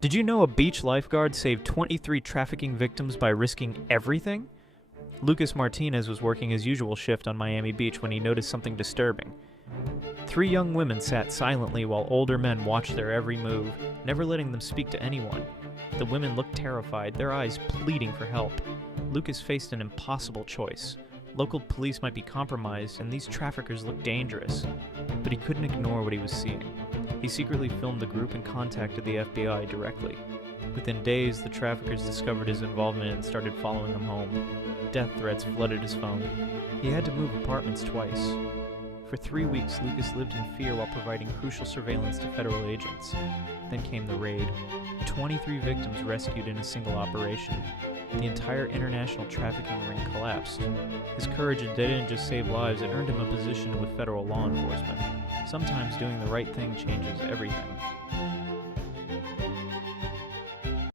Did you know a beach lifeguard saved 23 trafficking victims by risking everything? Lucas Martinez was working his usual shift on Miami Beach when he noticed something disturbing. 3 young women sat silently while older men watched their every move, never letting them speak to anyone. The women looked terrified, their eyes pleading for help. Lucas faced an impossible choice. Local police might be compromised, and these traffickers looked dangerous. But he couldn't ignore what he was seeing. He secretly filmed the group and contacted the FBI directly. Within days, the traffickers discovered his involvement and started following him home. Death threats flooded his phone. He had to move apartments twice. For 3 weeks, Lucas lived in fear while providing crucial surveillance to federal agents. Then came the raid. 23 victims rescued in a single operation. The entire international trafficking ring collapsed. His courage didn't just save lives, it earned him a position with federal law enforcement. Sometimes doing the right thing changes everything.